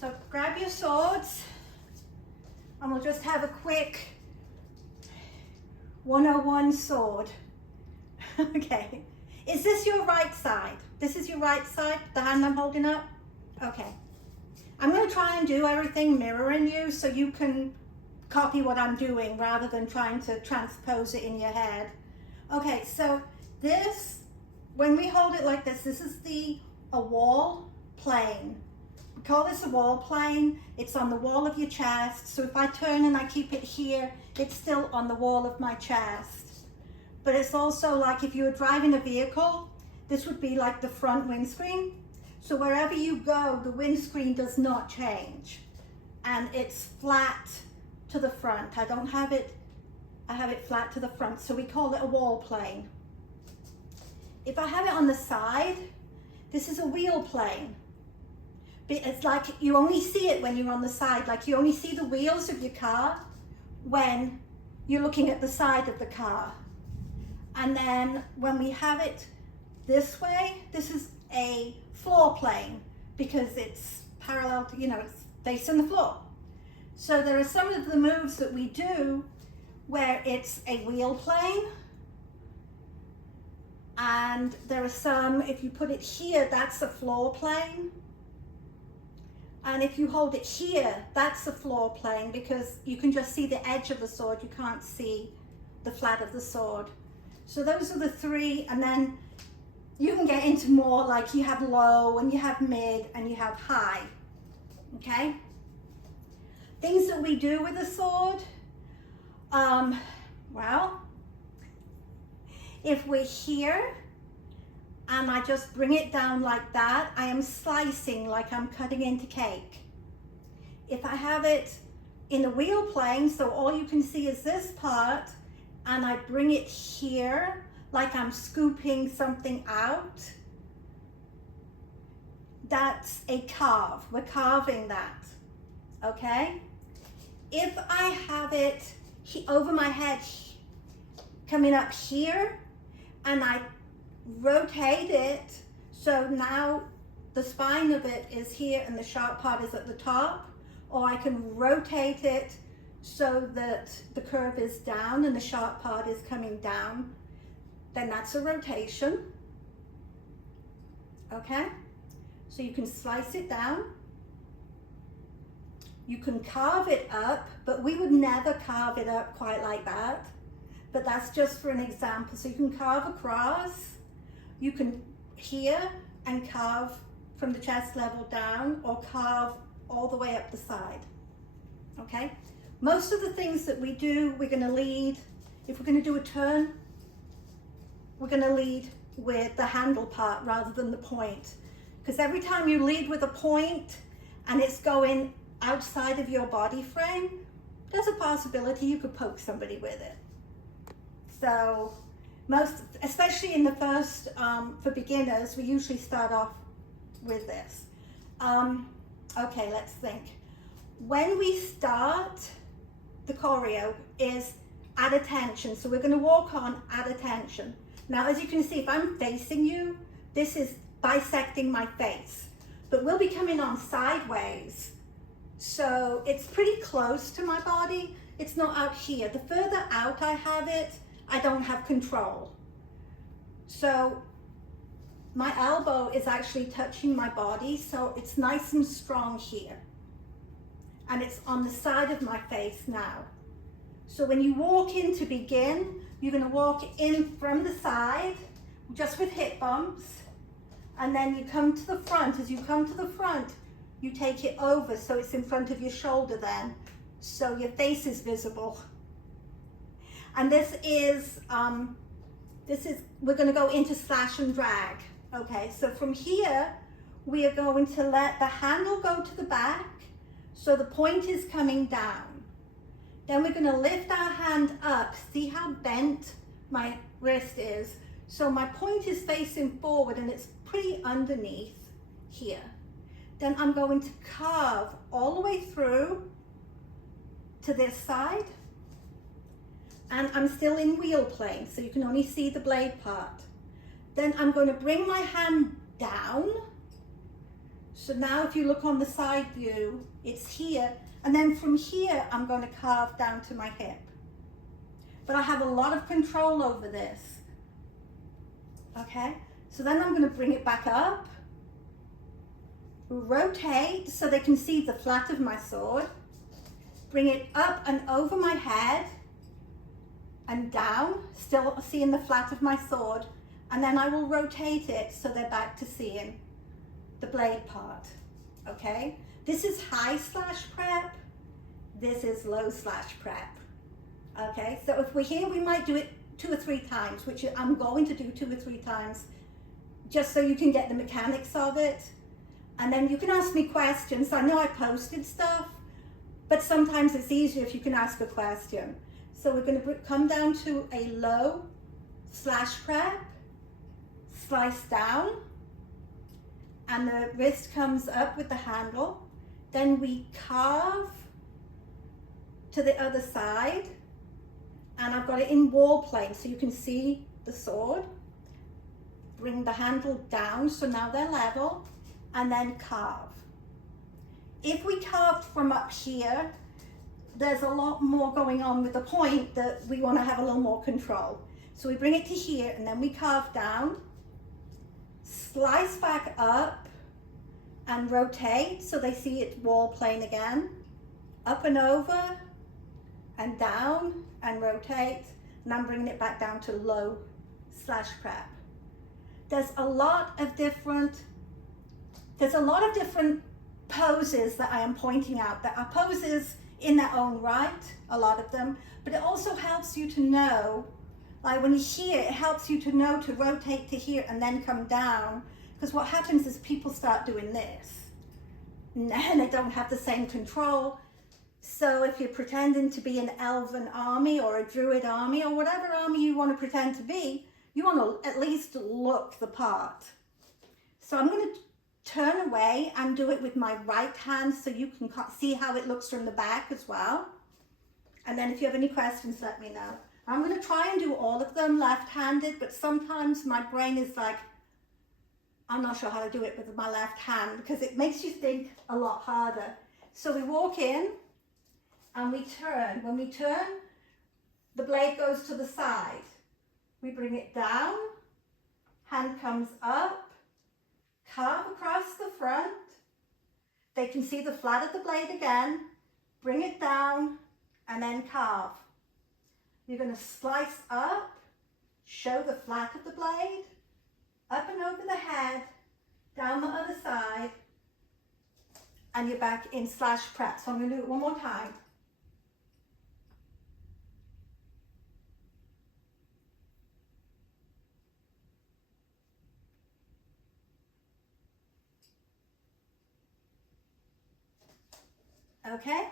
So grab your swords and we'll just have a quick 101 sword. Okay, is this your right side? This is your right side, the hand I'm holding up? Okay, I'm going to try and do everything mirroring you so you can copy what I'm doing rather than trying to transpose it in your head. Okay, so this, when we hold it like this is a wall plane. We call this a wall plane. It's on the wall of your chest. So if I turn and I keep it here, it's still on the wall of my chest. But it's also like if you were driving a vehicle, this would be like the front windscreen. So wherever you go, the windscreen does not change. And it's flat to the front. I have it flat to the front. So we call it a wall plane. If I have it on the side, this is a wheel plane. It's like you only see it when you're on the side, like you only see the wheels of your car when you're looking at the side of the car. And then when we have it this way, this is a floor plane because it's parallel to, it's facing the floor. So there are some of the moves that we do where it's a wheel plane. And there are some, if you put it here, that's a floor plane. And if you hold it here, that's a floor plane because you can just see the edge of the sword. You can't see the flat of the sword. So those are the three. And then you can get into more like you have low and you have mid and you have high. Okay? Things that we do with a sword. Well, if we're here and I just bring it down like that, I am slicing like I'm cutting into cake. If I have it in a wheel plane, so all you can see is this part, and I bring it here like I'm scooping something out, that's a carve. We're carving that, okay? If I have it over my head coming up here, and I rotate it, so now the spine of it is here and the sharp part is at the top, or I can rotate it so that the curve is down and the sharp part is coming down, then that's a rotation. Okay, so you can slice it down, you can carve it up, but we would never carve it up quite like that. But that's just for an example. So you can carve across, you can here and carve from the chest level down, or carve all the way up the side, okay? Most of the things that we do, we're gonna lead, if we're gonna do a turn, we're gonna lead with the handle part rather than the point. Because every time you lead with a point and it's going outside of your body frame, there's a possibility you could poke somebody with it. So especially in the first, for beginners, we usually start off with this. Okay, let's think. When we start, the choreo is at attention. So we're gonna walk on at attention. Now, as you can see, if I'm facing you, this is bisecting my face, but we'll be coming on sideways. So it's pretty close to my body. It's not out here. The further out I have it, I don't have control. So my elbow is actually touching my body, so it's nice and strong here. And it's on the side of my face now. So when you walk in to begin, you're gonna walk in from the side, just with hip bumps, and then you come to the front. As you come to the front, you take it over so it's in front of your shoulder then, so your face is visible. And this is, we're gonna go into slash and drag. Okay, so from here, we are going to let the handle go to the back, so the point is coming down. Then we're gonna lift our hand up. See how bent my wrist is? So my point is facing forward and it's pretty underneath here. Then I'm going to carve all the way through to this side. And I'm still in wheel plane, so you can only see the blade part. Then I'm going to bring my hand down So now if you look on the side view, it's here. And then from here, I'm going to carve down to my hip. But I have a lot of control over this. Okay, so then I'm going to bring it back up, rotate so they can see the flat of my sword, bring it up and over my head and down, still seeing the flat of my sword, and then I will rotate it so they're back to seeing the blade part. Okay, this is high slash prep, this is low slash prep. Okay, so if we're here, we might do it 2 or 3 times, which I'm going to do 2 or 3 times, just so you can get the mechanics of it. And then you can ask me questions. I know I posted stuff, but sometimes it's easier if you can ask a question. So we're going to come down to a low slash prep, slice down, and the wrist comes up with the handle. Then we carve to the other side, and I've got it in wall plane so you can see the sword. Bring the handle down so now they're level, and then carve. If we carved from up here, there's a lot more going on with the point that we want to have a little more control. So we bring it to here and then we carve down, slice back up and rotate so they see it wall plane again, up and over and down and rotate, and I'm bringing it back down to low slash prep. There's a lot of different poses that I am pointing out that are poses in their own right, a lot of them, but it also helps you to know, like when you hear, it helps you to know to rotate to here and then come down, because what happens is people start doing this and they don't have the same control. So if you're pretending to be an elven army or a druid army or whatever army you want to pretend to be, you want to at least look the part. So I'm going to turn away and do it with my right hand so you can see how it looks from the back as well. And then if you have any questions, let me know. I'm going to try and do all of them left-handed, but sometimes my brain is like, I'm not sure how to do it with my left hand because it makes you think a lot harder. So we walk in and we turn. When we turn, the blade goes to the side. We bring it down, hand comes up, carve across the front. They can see the flat of the blade again, bring it down, and then carve. You're going to slice up, show the flat of the blade, up and over the head, down the other side, and you're back in slash prep. So I'm going to do it one more time. Okay,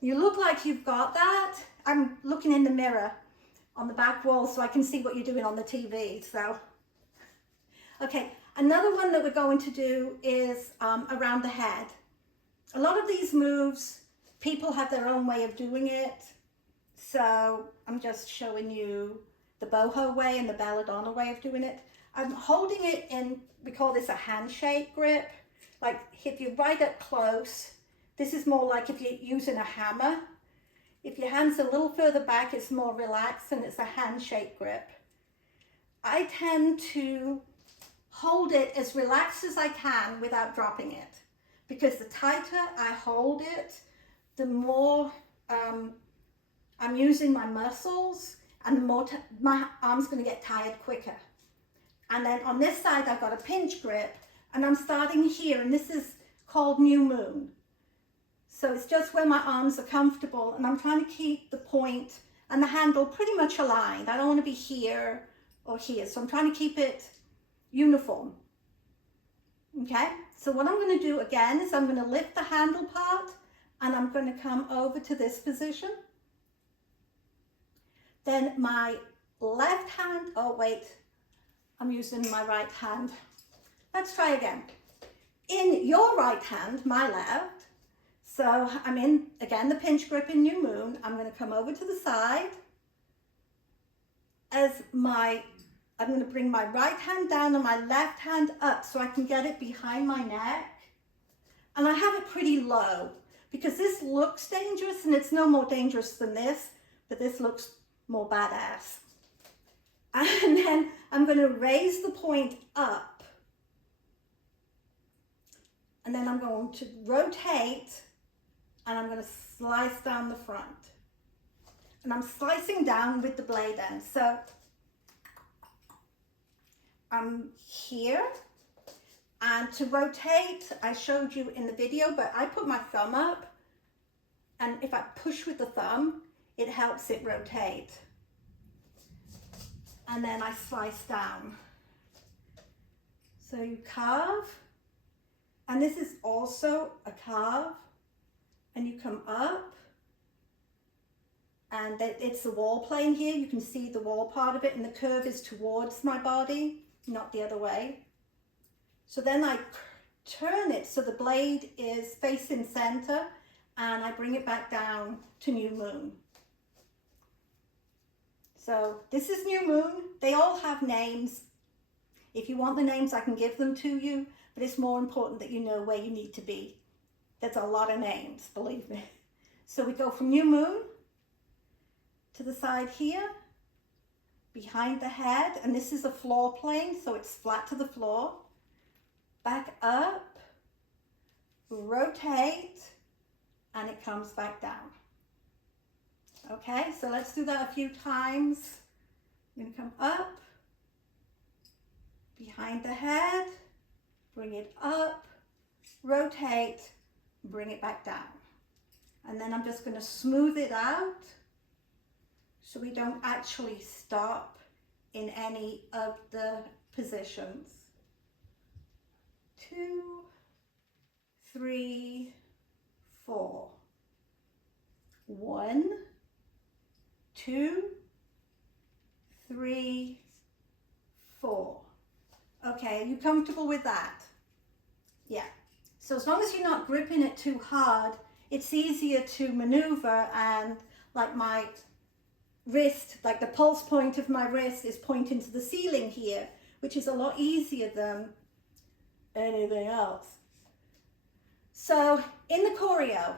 you look like you've got that. I'm looking in the mirror on the back wall so I can see what you're doing on the TV. So, okay, another one that we're going to do is around the head. A lot of these moves, people have their own way of doing it. So I'm just showing you the boho way and the belladonna way of doing it. I'm holding it in, we call this a handshake grip. Like if you're right up close, this is more like if you're using a hammer. If your hand's a little further back, it's more relaxed and it's a handshake grip. I tend to hold it as relaxed as I can without dropping it, because the tighter I hold it, the more I'm using my muscles, and the more my arm's going to get tired quicker. And then on this side, I've got a pinch grip, and I'm starting here, and this is called New Moon. So it's just where my arms are comfortable, and I'm trying to keep the point and the handle pretty much aligned. I don't want to be here or here, so I'm trying to keep it uniform. Okay, so what I'm going to do again is I'm going to lift the handle part, and I'm going to come over to this position. Then my left hand, oh wait, I'm using my right hand. Let's try again. In your right hand, my left. So I'm in, again, the pinch grip in New Moon. I'm going to come over to the side. As my I'm going to bring my right hand down and my left hand up so I can get it behind my neck. And I have it pretty low because this looks dangerous and it's no more dangerous than this, but this looks more badass. And then I'm going to raise the point up. And then I'm going to rotate and I'm going to slice down the front. And I'm slicing down with the blade end. So I'm here. And to rotate, I showed you in the video, but I put my thumb up. And if I push with the thumb, it helps it rotate. And then I slice down. So you carve. And this is also a carve. And you come up. And it's the wall plane here. You can see the wall part of it. And the curve is towards my body, not the other way. So then I turn it so the blade is facing center and I bring it back down to new moon. So this is new moon. They all have names. If you want the names, I can give them to you, but it's more important that you know where you need to be. There's a lot of names, believe me. So we go from new moon to the side here, behind the head, and this is a floor plane, so it's flat to the floor. Back up, rotate, and it comes back down. Okay, so let's do that a few times. I'm going to come up, behind the head, bring it up, rotate, bring it back down. And then I'm just going to smooth it out so we don't actually stop in any of the positions. 2, 3, 4. 1, 2, 3, 4. Okay, are you comfortable with that? Yeah. So as long as you're not gripping it too hard, it's easier to maneuver, and like my wrist, like the pulse point of my wrist is pointing to the ceiling here, which is a lot easier than anything else. So in the choreo,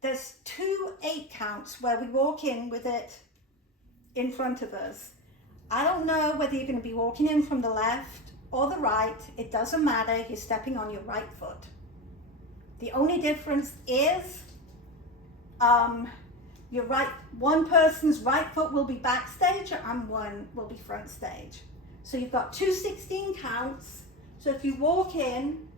there's 2 8 counts where we walk in with it in front of us. I don't know whether you're going to be walking in from the left or the right. It doesn't matter. You're stepping on your right foot. The only difference is one person's right foot will be backstage and one will be front stage. So you've got 2 16 counts. So if you walk in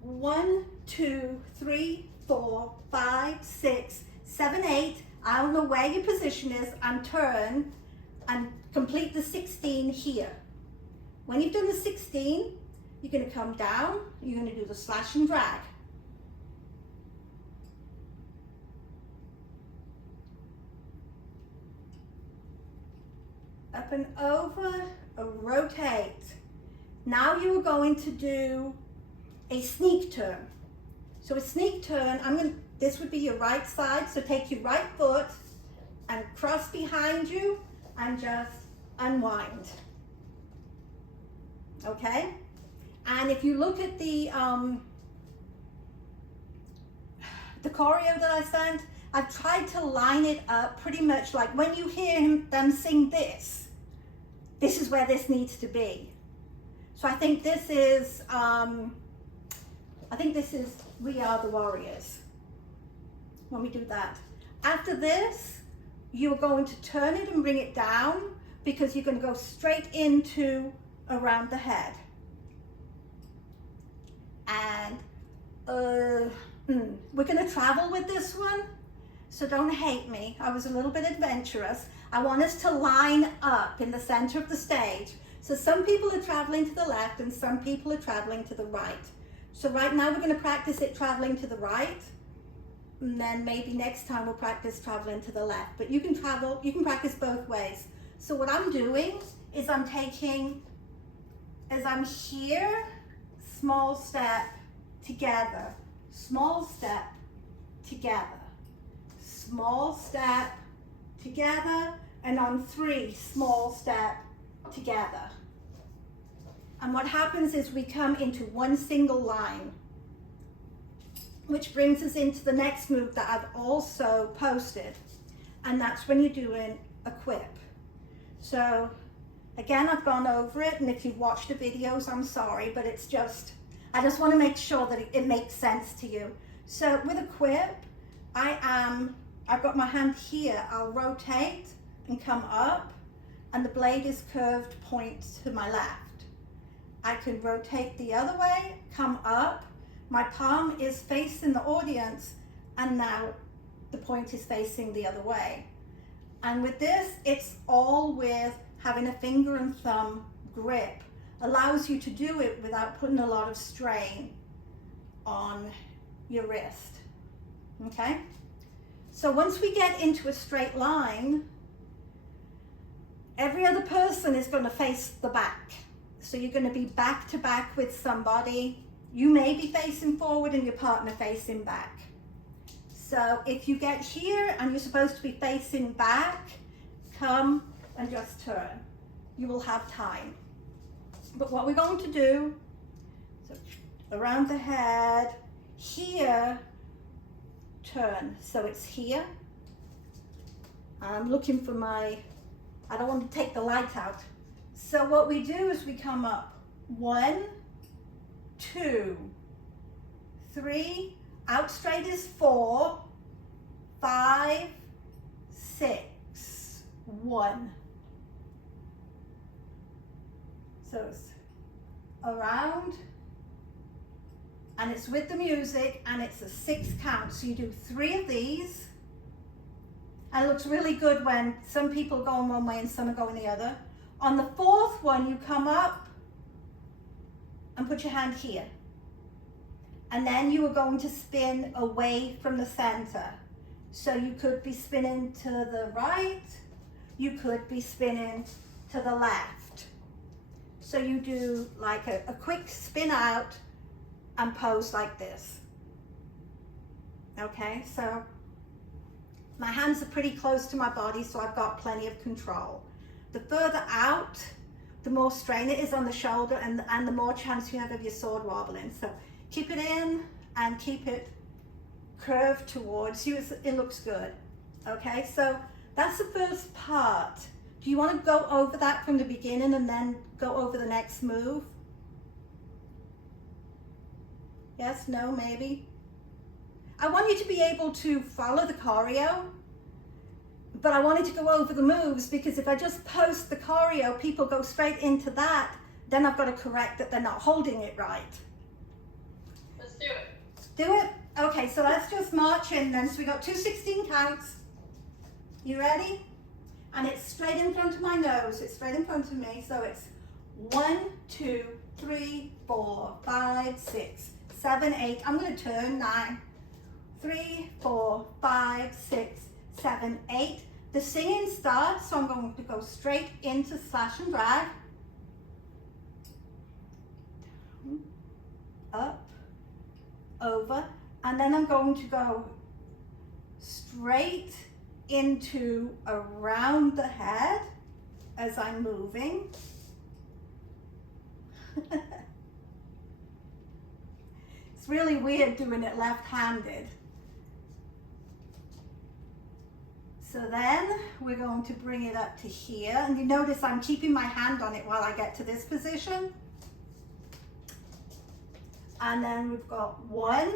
1, 2, 3, 4, 5, 6, 7, 8, I don't know where your position is, and turn and complete the 16 here. When you've done the 16, you're going to come down, you're going to do the slash and drag. Up and over, a rotate. Now you are going to do a sneak turn. So a sneak turn, this would be your right side, so take your right foot and cross behind you and just unwind. Okay? And if you look at the choreo that I sent, I've tried to line it up pretty much like when you hear them sing this is where this needs to be. So I think this is We Are the Warriors when we do that. After this, you're going to turn it and bring it down because you're going to go straight into around the head. And we're going to travel with this one, so don't hate me. I was a little bit adventurous. I want us to line up in the center of the stage. So some people are traveling to the left and some people are traveling to the right. So right now we're going to practice it traveling to the right, and then maybe next time we'll practice traveling to the left. But you can practice both ways. So what I'm doing is I'm taking, as I'm here, small step together, small step together, small step together, and on 3, small step together. And what happens is we come into one single line, which brings us into the next move that I've also posted. And that's when you're doing a quip. So again, I've gone over it, and if you've watched the videos, I'm sorry, but it's just, I just want to make sure that it makes sense to you. So with a quip, I've got my hand here, I'll rotate and come up, and the blade is curved point to my left. I can rotate the other way, come up, my palm is facing the audience, and now the point is facing the other way. And with this, it's all with having a finger and thumb grip. Allows you to do it without putting a lot of strain on your wrist, okay? So once we get into a straight line, every other person is going to face the back. So you're going to be back to back with somebody. You may be facing forward and your partner facing back. So if you get here and you're supposed to be facing back, come and just turn. You will have time. But what we're going to do, so around the head, here, turn. So it's here. I'm looking for I don't want to take the light out. So what we do is we come up 1, 2, 3, out straight is 4, 5, 6, 1. So it's around, and it's with the music, and it's a 6 count. So you do 3 of these, and it looks really good when some people go in one way and some are going the other. On the 4th one, you come up and put your hand here. And then you are going to spin away from the center. So you could be spinning to the right, you could be spinning to the left. So you do like a quick spin out and pose like this. Okay, so my hands are pretty close to my body, so I've got plenty of control. The further out, the more strain it is on the shoulder, and the more chance you have of your sword wobbling. So keep it in and keep it curved towards you. It looks good. Okay, so that's the first part. Do you want to go over that from the beginning and then go over the next move? Yes, no, maybe? I want you to be able to follow the choreo, but I wanted to go over the moves, because if I just post the choreo, people go straight into that, then I've got to correct that they're not holding it right. Let's do it. Do it? Okay, so let's just march in then. So we got 2 16 counts. You ready? And it's straight in front of my nose. It's straight in front of me. So it's 1, 2, 3, 4, 5, 6, 7, 8. I'm going to turn 9. 3, 4, 5, 6, 7, 8. The singing starts, so I'm going to go straight into slash and drag. Up, over, and then I'm going to go straight into around the head as I'm moving. It's really weird doing it left-handed. So then we're going to bring it up to here, and you notice I'm keeping my hand on it while I get to this position. And then we've got 1,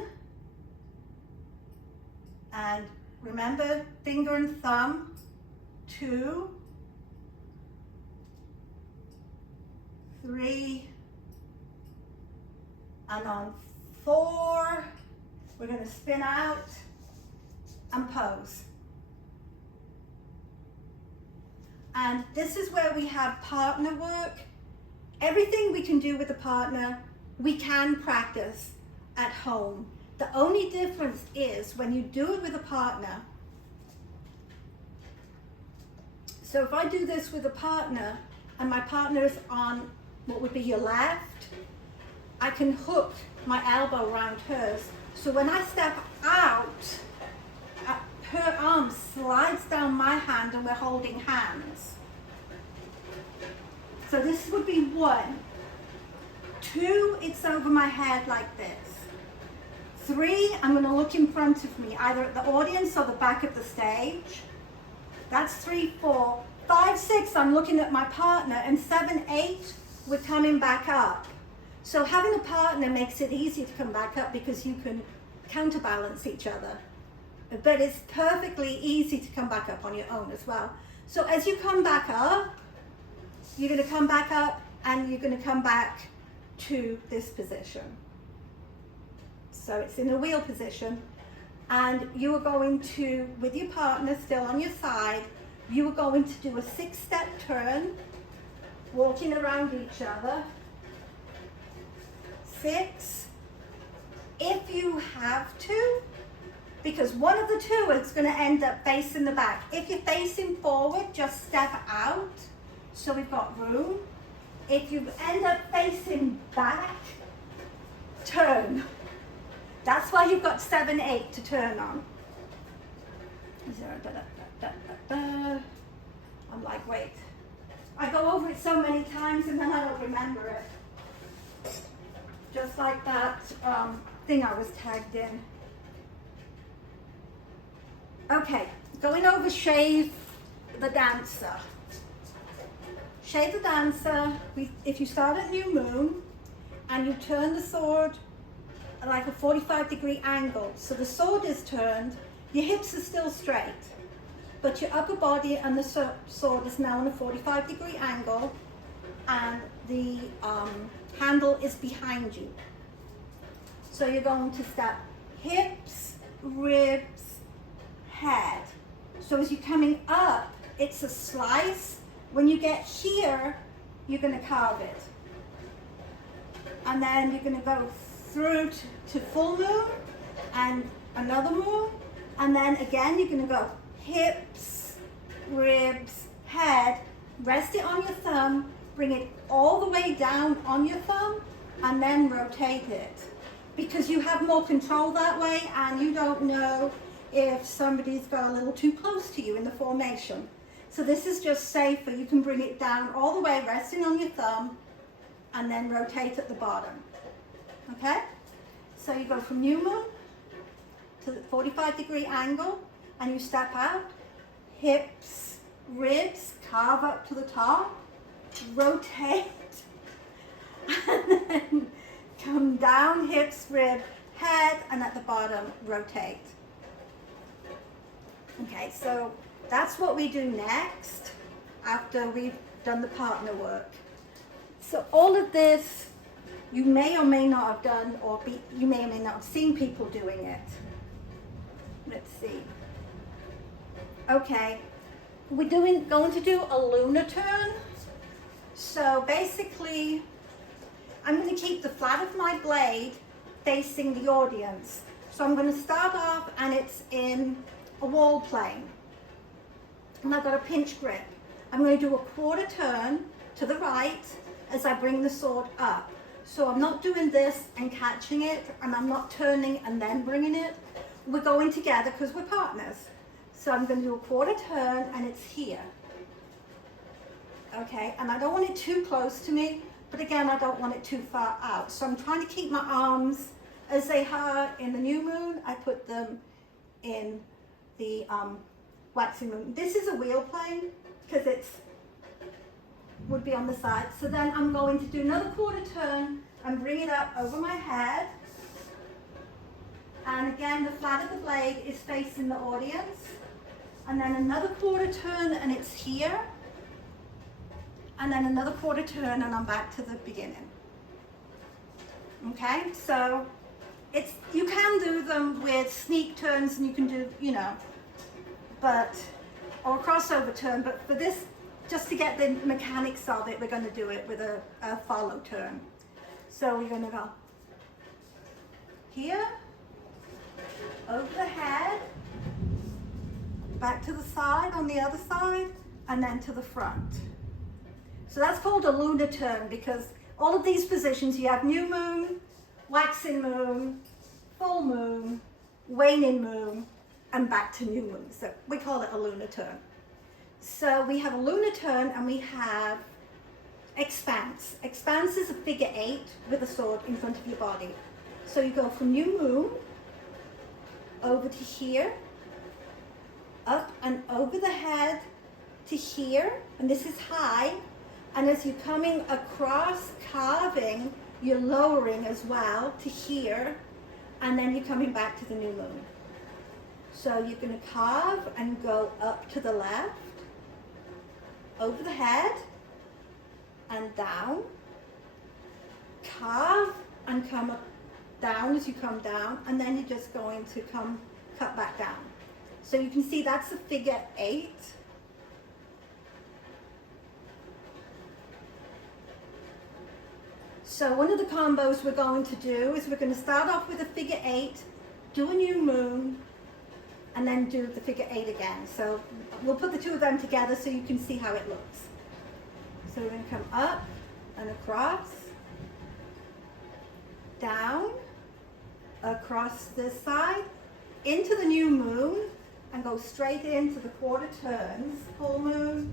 and remember, finger and thumb, 2, 3, and on 4, we're going to spin out and pose. And this is where we have partner work. Everything we can do with a partner, we can practice at home. The only difference is when you do it with a partner. So if I do this with a partner and my partner is on what would be your left, I can hook my elbow around hers. So when I step out, her arm slides down my hand and we're holding hands. So this would be 1. 2, it's over my head like this. 3, I'm going to look in front of me, either at the audience or the back of the stage. That's 3, 4. 5, 6, I'm looking at my partner. And 7, 8, we're coming back up. So having a partner makes it easy to come back up because you can counterbalance each other. But it's perfectly easy to come back up on your own as well. So as you come back up, you're going to come back up and you're going to come back to this position. So it's in a wheel position, and you are going to, with your partner still on your side, you are going to do a 6-step turn, walking around each other. 6, if you have to, because one of the two is going to end up facing the back. If you're facing forward, just step out, so we've got room. If you end up facing back, turn. That's why you've got 7, 8 to turn on. I'm like, wait. I go over it so many times and then I don't remember it. Just like that thing I was tagged in. Okay, going over Shave the Dancer. Shave the Dancer, if you start at new moon and you turn the sword like a 45-degree angle, so the sword is turned, your hips are still straight, but your upper body and the sword is now on a 45-degree angle, and the handle is behind you. So you're going to step hips, ribs, head. So as you're coming up, it's a slice. When you get here, you're going to carve it. And then you're going to go through to full moon and another moon. And then again, you're going to go hips, ribs, head, rest it on your thumb, bring it all the way down on your thumb, and then rotate it. Because you have more control that way, and you don't know if somebody's got a little too close to you in the formation. So this is just safer. You can bring it down all the way, resting on your thumb, and then rotate at the bottom. Okay? So you go from new moon to the 45-degree angle, and you step out, hips, ribs, carve up to the top, rotate, and then come down, hips, rib, head, and at the bottom, rotate. Okay, so that's what we do next after we've done the partner work. So all of this you may or may not have done, you may or may not have seen people doing it. Let's see. Okay, we're going to do a lunar turn. So basically, I'm going to keep the flat of my blade facing the audience. So I'm going to start off, and it's in a wall plane. And I've got a pinch grip. I'm going to do a quarter turn to the right as I bring the sword up. So I'm not doing this and catching it, and I'm not turning and then bringing it. We're going together because we're partners. So I'm going to do a quarter turn, and it's here. Okay, and I don't want it too close to me, but again, I don't want it too far out. So I'm trying to keep my arms as they are in the new moon. I put them in the waxing moon. This is a wheel plane because it's would be on the side. So then I'm going to do another quarter turn and bring it up over my head. And again, the flat of the blade is facing the audience. And then another quarter turn, and it's here. And then another quarter turn, and I'm back to the beginning. Okay, so you can do them with sneak turns, and you can do, or a crossover turn, but for this, just to get the mechanics of it, we're going to do it with a follow turn. So we're going to go here, over the head, back to the side on the other side, and then to the front. So that's called a lunar turn, because all of these positions, you have new moon, waxing moon, full moon, waning moon, and back to new moon. So we call it a lunar turn. So we have a lunar turn, and we have expanse. Expanse is a figure 8 with a sword in front of your body. So you go from new moon over to here, up and over the head to here, and this is high. And as you're coming across carving, you're lowering as well to here, and then you're coming back to the new moon. So you're going to carve and go up to the left, over the head, and down. Carve and come up, down as you come down, and then you're just going to cut back down. So you can see that's a figure 8. So one of the combos we're going to do is we're going to start off with a figure 8, do a new moon, and then do the figure 8 again. So we'll put the two of them together so you can see how it looks. So we're going to come up and across, down, across this side, into the new moon, and go straight into the quarter turns. Full moon,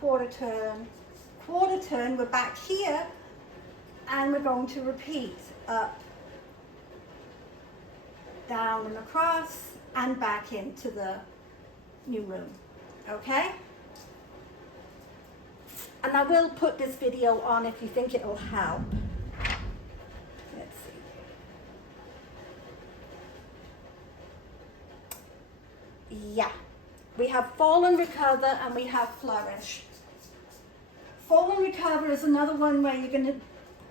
quarter turn, we're back here, and we're going to repeat up, down and across, and back into the new moon, okay? And I will put this video on if you think it will help. Let's see. Yeah, we have fall and recover, and we have flourish. Fall and recover is another one where you're going to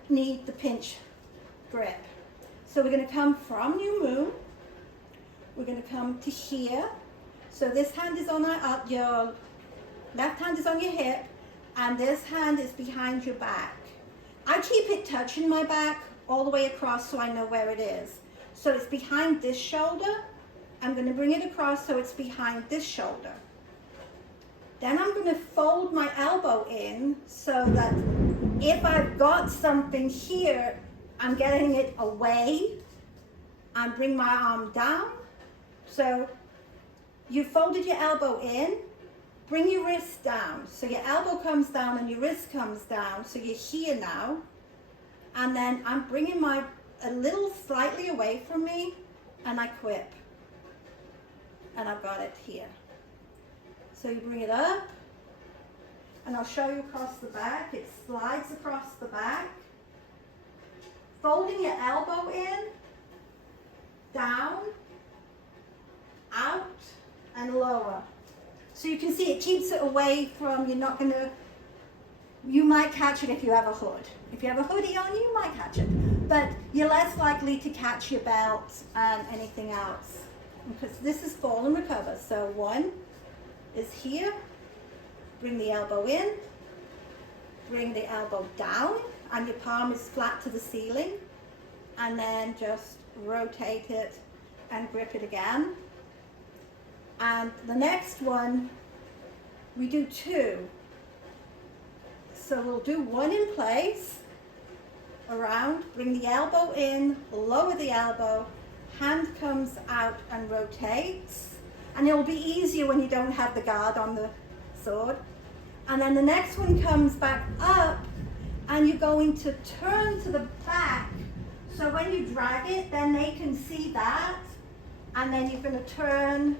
need the pinch grip. So we're going to come from new moon. We're going to come to here. So this hand is on your left hand is on your hip, and this hand is behind your back. I keep it touching my back all the way across so I know where it is. So it's behind this shoulder. I'm going to bring it across so it's behind this shoulder. Then I'm going to fold my elbow in so that if I've got something here, I'm getting it away, and bring my arm down. So you folded your elbow in, bring your wrist down. So your elbow comes down and your wrist comes down. So you're here now. And then I'm bringing a little slightly away from me, and I quip. And I've got it here. So you bring it up, and I'll show you across the back. It slides across the back. Folding your elbow in, down, out, and lower. So you can see it keeps it away from, you might catch it if you have a hood. If you have a hoodie on, you might catch it. But you're less likely to catch your belt and anything else. Because this is fall and recover. So one is here, bring the elbow in, bring the elbow down, and your palm is flat to the ceiling, and then just rotate it and grip it again. And the next one, we do 2. So we'll do 1 in place, around, bring the elbow in, lower the elbow, hand comes out and rotates. And it'll be easier when you don't have the guard on the sword. And then the next one comes back up, and you're going to turn to the back. So when you drag it, then they can see that. And then you're going to turn.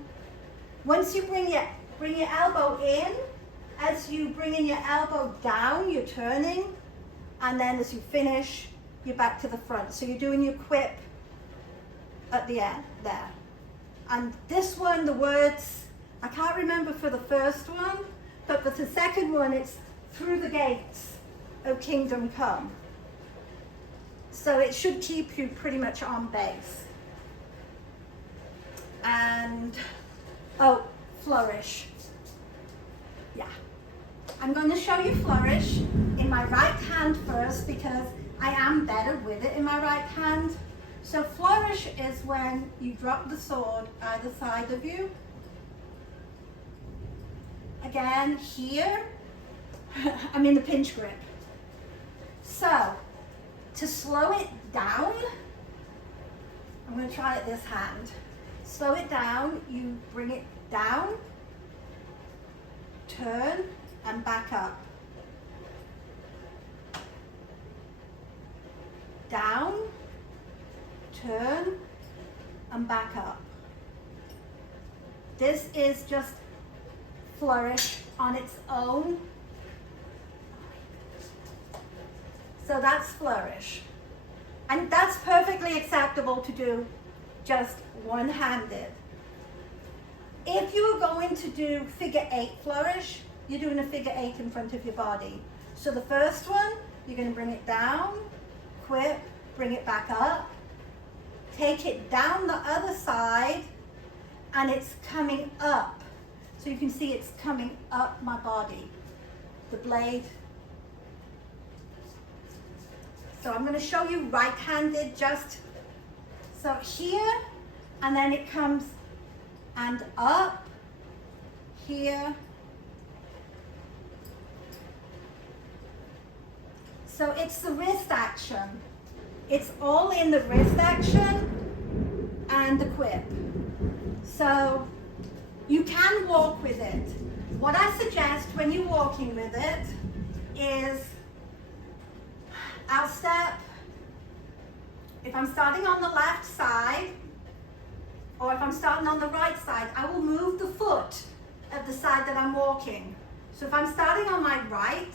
Once you bring your elbow in, as you bring in your elbow down, you're turning. And then as you finish, you're back to the front. So you're doing your quip at the end there. And this one, the words, I can't remember for the first one, but for the second one, it's through the gates, O kingdom come. So it should keep you pretty much on base. And, flourish. Yeah. I'm going to show you flourish in my right hand first because I am better with it in my right hand. So flourish is when you drop the sword either side of you. Again, here, I'm in the pinch grip. So, to slow it down, I'm going to try it this hand. Slow it down, you bring it down, turn, and back up. down, turn, and back up. This is just flourish on its own. So that's flourish. And that's perfectly acceptable to do just one-handed. If you are going to do figure 8 flourish, you're doing a figure 8 in front of your body. So the first one, you're going to bring it down, quip, bring it back up, take it down the other side, and it's coming up. So you can see it's coming up my body, the blade. So I'm going to show you right-handed, just so here, and then it comes and up, here. So it's the wrist action. It's all in the wrist action and the quip. So you can walk with it. What I suggest when you're walking with it is I'll step, if I'm starting on the left side, or if I'm starting on the right side, I will move the foot at the side that I'm walking. So if I'm starting on my right,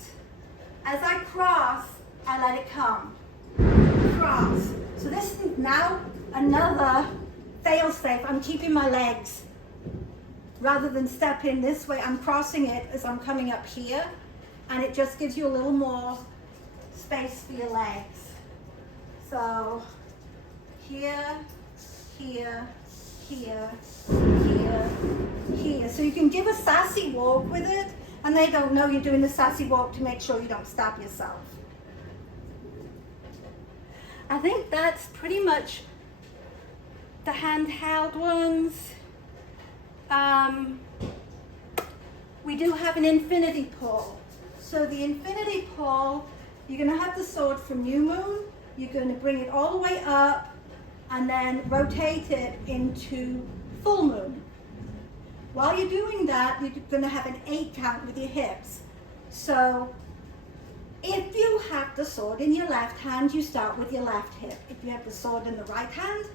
as I cross, I let it come. Cross. So this is now another fail-safe. I'm keeping my legs. Rather than stepping this way, I'm crossing it as I'm coming up here, and it just gives you a little more space for your legs. So here, here, here, here, here. So you can give a sassy walk with it, and they don't know you're doing the sassy walk to make sure you don't stab yourself. I think that's pretty much the handheld ones. We do have an infinity pull. So the infinity pull, you're going to have the sword from new moon, you're going to bring it all the way up, and then rotate it into full moon. While you're doing that, you're going to have an 8 count with your hips. So if you have the sword in your left hand, you start with your left hip. If you have the sword in the right hand,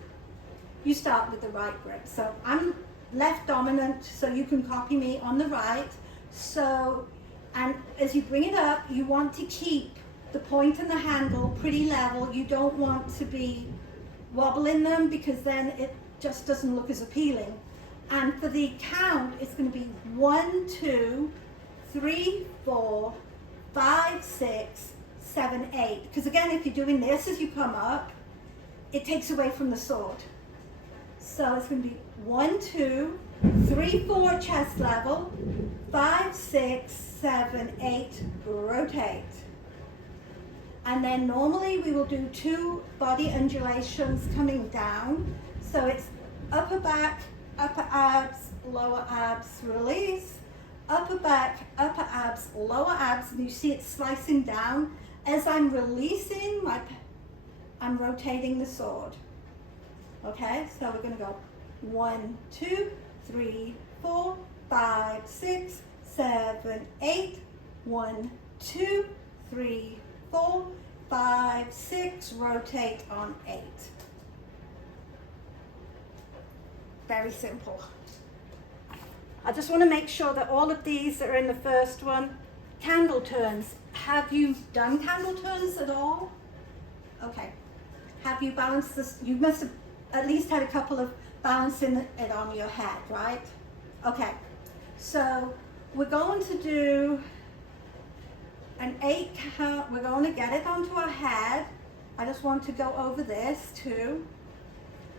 you start with the right grip. So I'm left dominant, so you can copy me on the right. So, and as you bring it up, you want to keep the point and the handle pretty level. You don't want to be wobbling them, because then it just doesn't look as appealing. And for the count, it's going to be 1, 2, 3, 4, 5, 6, 7, 8. Because again, if you're doing this as you come up, it takes away from the sword. So it's going to be 1, 2, 3, 4 chest level, 5, 6, 7, 8, rotate. And then normally we will do 2 body undulations coming down. So it's upper back, upper abs, lower abs, release, upper back, upper abs, lower abs, and you see it slicing down. As I'm releasing, I'm rotating the sword. Okay, so we're going to go 1, 2, 3, 4, 5, 6, 7, 8, 1, 2, 3, 4, 5, 6, rotate on 8. Very simple. I just want to make sure that all of these that are in the first one, candle turns. Have you done candle turns at all? Okay. Have you balanced this? You must have at least had a couple of balancing it on your head, right? Okay. So we're going to do an 8 count. We're going to get it onto our head. I just want to go over this too.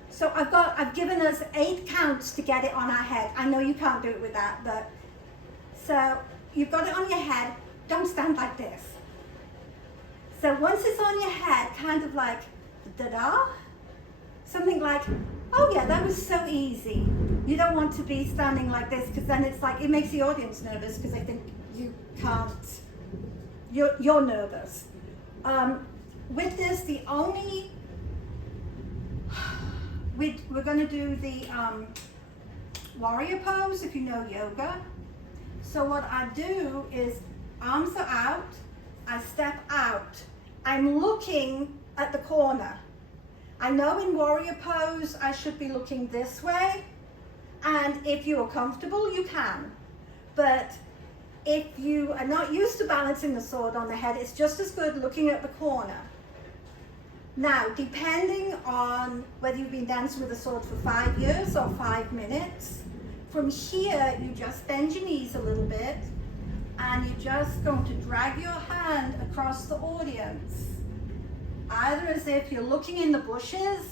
So I've given us 8 counts to get it on our head. I know you can't do it with that, but so you've got it on your head. Don't stand like this. So once it's on your head, kind of like da-da, something like, oh yeah, that was so easy. You don't want to be standing like this, because then it's like, it makes the audience nervous, because they think you can't, you're nervous. With this, the only, we're going to do the warrior pose, if you know yoga. So what I do is arms are out, I step out. I'm looking at the corner. I know in warrior pose I should be looking this way, and if you are comfortable you can, but if you are not used to balancing the sword on the head, it's just as good looking at the corner. Now, depending on whether you've been dancing with a sword for 5 years or 5 minutes, from here you just bend your knees a little bit and you're just going to drag your hand across the audience, either as if you're looking in the bushes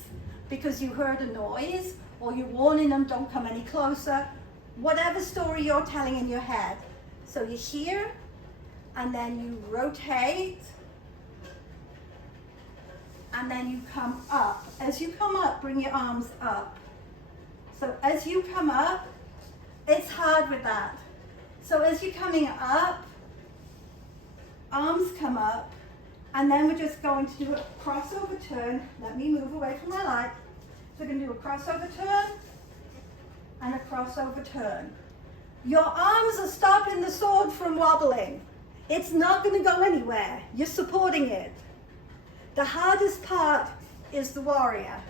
because you heard a noise, or you're warning them don't come any closer, whatever story you're telling in your head. So you're here and then you rotate and then you come up. As you come up, bring your arms up. So as you come up, it's hard with that. So as you're coming up, arms come up, and then we're just going to do a crossover turn. Let me move away from my light. So we're going to do a crossover turn and a crossover turn. Your arms are stopping the sword from wobbling. It's not going to go anywhere. You're supporting it. The hardest part is the warrior.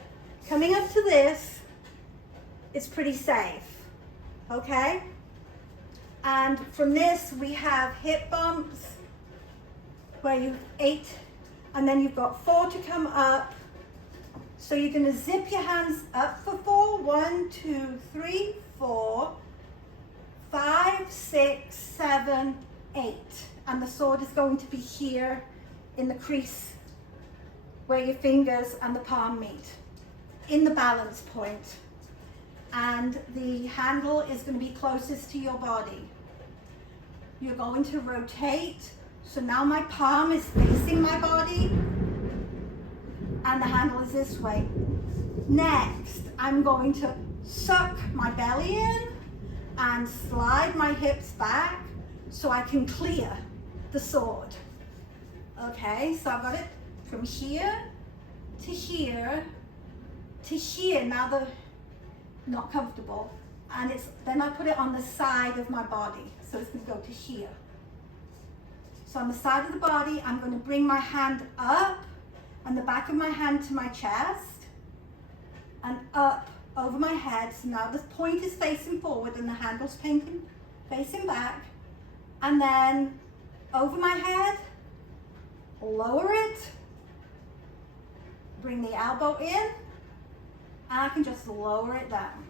Coming up to this, it's pretty safe, okay? And from this, we have hip bumps, where you've 8, and then you've got 4 to come up. So you're going to zip your hands up for 4. 1, 2, 3, 4, 5, 6, 7, 8. And the sword is going to be here in the crease where your fingers and the palm meet, in the balance point. And the handle is going to be closest to your body. You're going to rotate. So now my palm is facing my body and the handle is this way. Next, I'm going to suck my belly in and slide my hips back so I can clear the sword. Okay, so I've got it from here to here to here. Now they're not comfortable. And then I put it on the side of my body. So it's going to go to here. So on the side of the body, I'm going to bring my hand up and the back of my hand to my chest and up over my head. So now the point is facing forward and the handle's facing back. And then over my head, lower it, bring the elbow in, and I can just lower it down.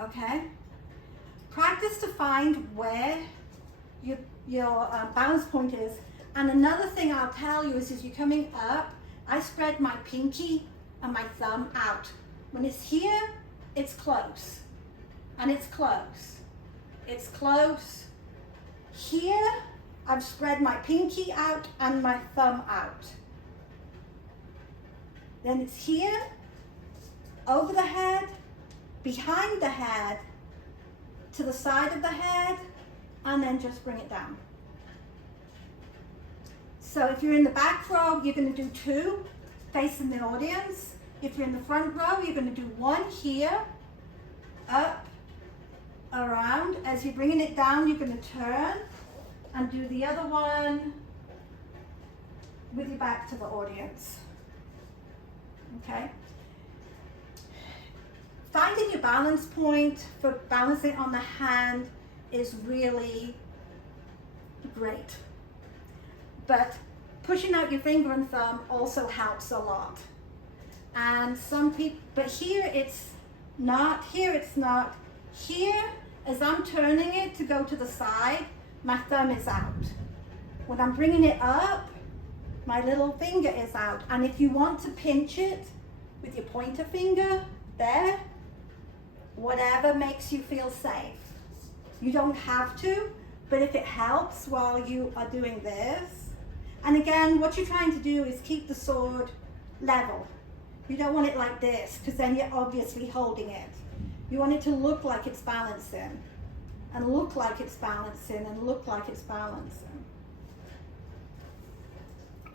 Okay? Practice to find where your balance point is. And another thing I'll tell you is as you're coming up, I spread my pinky and my thumb out. When it's here, it's close. And it's close. It's close. Here, I've spread my pinky out and my thumb out. Then it's here, over the head, behind the head, to the side of the head, and then just bring it down. So if you're in the back row, you're going to do 2 facing the audience. If you're in the front row, you're going to do 1 here, up, around. As you're bringing it down, you're going to turn and do the other one with your back to the audience. Okay? Finding your balance point for balancing on the hand is really great. But pushing out your finger and thumb also helps a lot. And some people, but here it's not, here it's not. Here, as I'm turning it to go to the side, my thumb is out. When I'm bringing it up, my little finger is out. And if you want to pinch it with your pointer finger, there, whatever makes you feel safe. You don't have to, but if it helps while you are doing this. And again, what you're trying to do is keep the sword level. You don't want it like this, because then you're obviously holding it. You want it to look like it's balancing, and look like it's balancing, and look like it's balancing.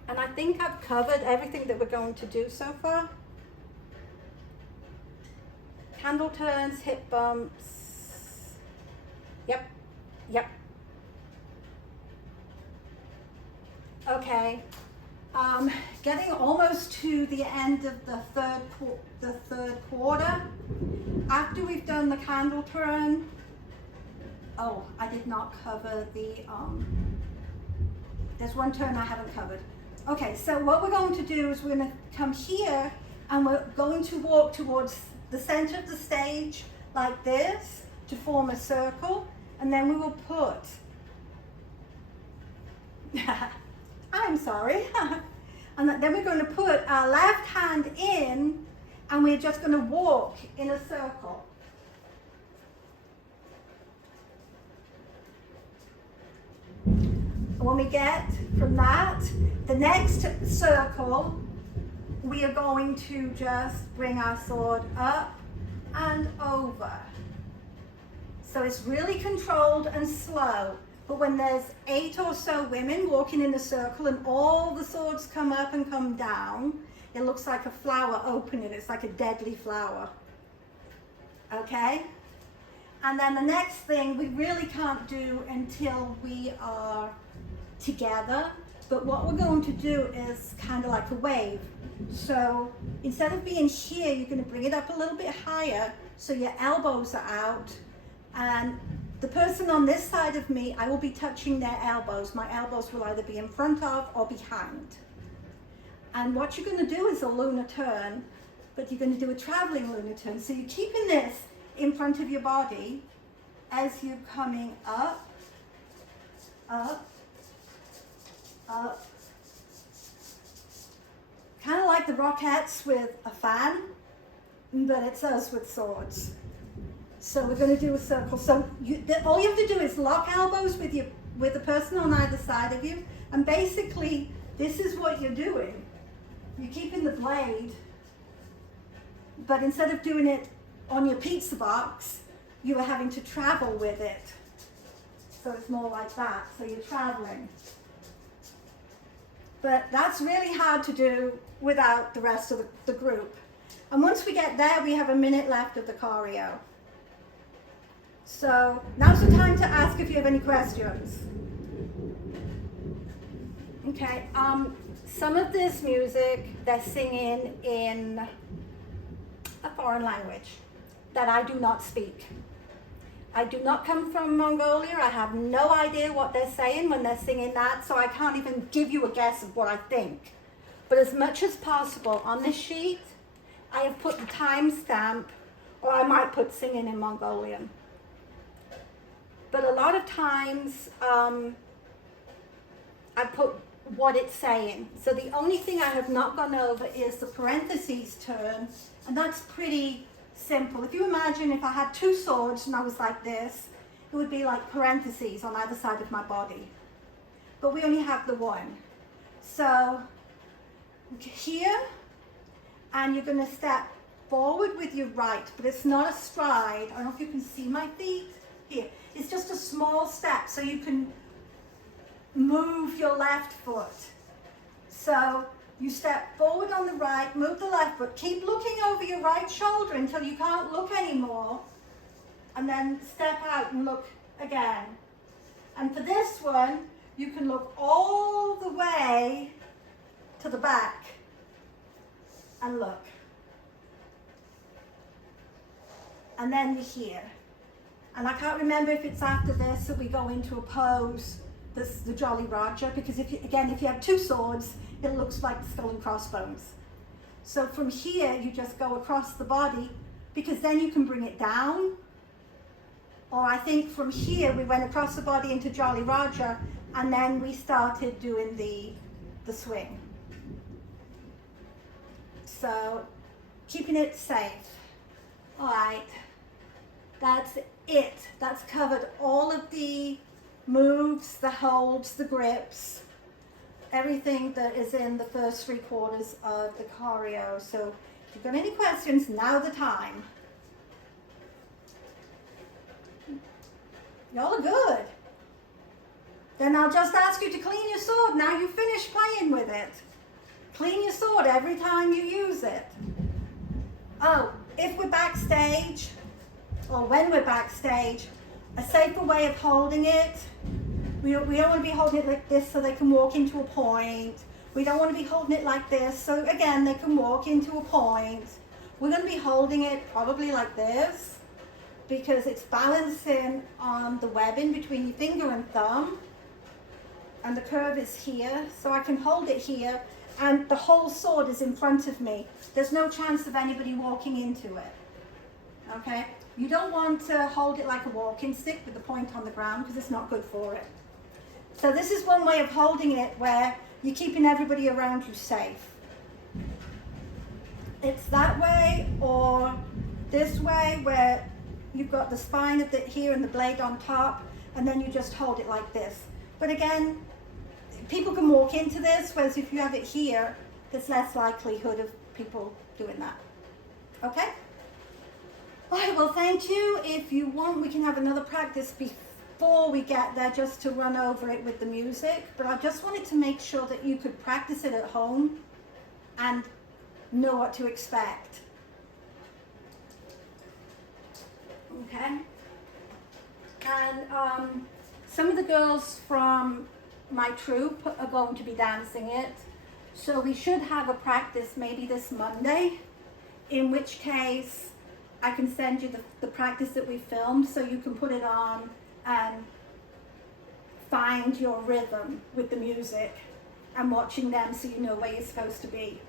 And I think I've covered everything that we're going to do so far. Handle turns, hip bumps. Yep, yep. Okay, getting almost to the end of the third quarter. After we've done the candle turn, oh, I did not cover the, there's one turn I haven't covered. Okay, so what we're going to do is we're going to come here and we're going to walk towards the center of the stage like this to form a circle, and then we will put, I'm sorry, and then we're going to put our left hand in and we're just going to walk in a circle. When we get from that, the next circle, we are going to just bring our sword up and over. So it's really controlled and slow. But when there's 8 or so women walking in a circle and all the swords come up and come down, it looks like a flower opening. It's like a deadly flower. Okay? And then the next thing we really can't do until we are together, but what we're going to do is kind of like a wave. So instead of being here, you're going to bring it up a little bit higher so your elbows are out, and the person on this side of me, I will be touching their elbows. My elbows will either be in front of or behind. And what you're going to do is a lunar turn, but you're going to do a traveling lunar turn. So you're keeping this in front of your body as you're coming up, up, up. Kind of like the Rockettes with a fan, but it's us with swords. So we're going to do a circle. So all you have to do is lock elbows with the person on either side of you, and basically this is what you're doing. You're keeping the blade, but instead of doing it on your pizza box, you are having to travel with it. So it's more like that. So you're traveling. But that's really hard to do without the rest of the group. And once we get there, we have a minute left of the choreo. So now's the time to ask if you have any questions. Okay, some of this music, they're singing in a foreign language that I do not speak. I do not come from Mongolia. I have no idea what they're saying when they're singing that, so I can't even give you a guess of what I think. But as much as possible on this sheet, I have put the timestamp, or I might put singing in Mongolian. But a lot of times, I put what it's saying. So the only thing I have not gone over is the parentheses turn, and that's pretty simple. If you imagine if I had 2 swords and I was like this, it would be like parentheses on either side of my body. But we only have the one. So here, and you're going to step forward with your right, but it's not a stride. I don't know if you can see my feet. Here, it's just a small step so you can move your left foot. So you step forward on the right, move the left foot, keep looking over your right shoulder until you can't look anymore, and then step out and look again. And for this one, you can look all the way to the back and look. And then you're here. And I can't remember if it's after this that we go into a pose, this, the Jolly Roger, because if you have 2 swords, it looks like the skull and crossbones. So from here, you just go across the body, because then you can bring it down. Or I think from here, we went across the body into Jolly Roger, and then we started doing the swing. So keeping it safe. All right, that's it. That's covered all of the moves, the holds, the grips, everything that is in the first 3 quarters of the choreo. So if you've got any questions, now's the time. Y'all are good. Then I'll just ask you to clean your sword. Now you finish playing with it. Clean your sword every time you use it. Oh, if we're backstage, or when we're backstage, a safer way of holding it, we don't want to be holding it like this so they can walk into a point. We don't want to be holding it like this. So again, they can walk into a point. We're going to be holding it probably like this because it's balancing on the webbing between your finger and thumb. And the curve is here, so I can hold it here, and the whole sword is in front of me. There's no chance of anybody walking into it. Okay? You don't want to hold it like a walking stick with the point on the ground because it's not good for it. So this is one way of holding it where you're keeping everybody around you safe. It's that way or this way where you've got the spine of it here and the blade on top, and then you just hold it like this. But again, people can walk into this, whereas if you have it here, there's less likelihood of people doing that. Okay? All right, well, thank you. If you want, we can have another practice before we get there just to run over it with the music. But I just wanted to make sure that you could practice it at home and know what to expect. Okay? And some of the girls from my troupe are going to be dancing it. So we should have a practice maybe this Monday, in which case I can send you the practice that we filmed so you can put it on and find your rhythm with the music and watching them so you know where you're supposed to be.